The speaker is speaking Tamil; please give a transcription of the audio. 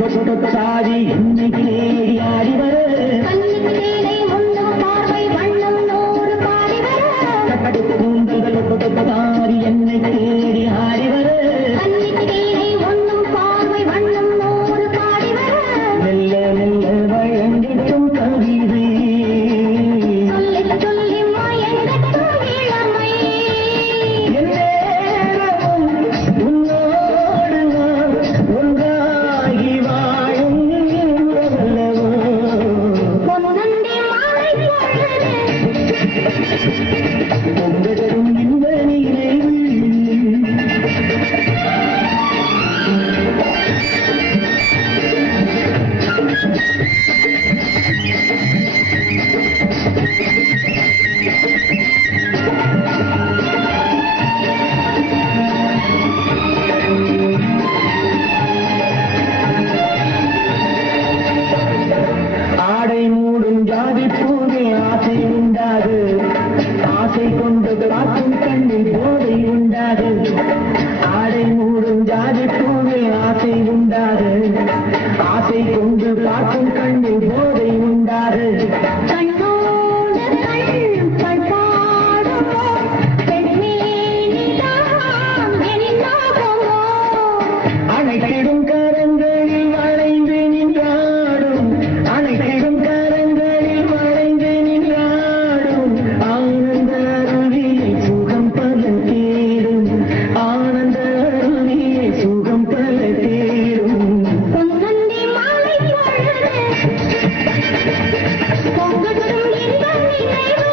சாதி இன்னைக்கு ஆடி வர கூந்தல் என்னை தேடி ஆடி வர மெல்ல மெல்ல வழங்கிடும் கவிதை பொங்கலும் இந்த நினைவு ஆடை மூடும் ஜாதி பூவே ஆசை உண்டாது ஆசை கொண்டு பார்க்கும் கண்ணில் போதை உண்டாது ஆடை மூடும் ஜாதி பூவே ஆசை உண்டாது ஆசை கொண்டு பார்க்கும் கண்ணில் போதை உண்டாது அணைக்கிடும் கரங்களில் வளைந்து நின்றாடும் அணைக்கிடும் கரங்களில் வளைந்து நின்றாடும் ஆனந்த அருவியை சுகம் பல தேடும் ஆனந்த அருவியை சுகம் பல தேடும் பொங்கி மாலை பொங்கலும் இந்த நினைவு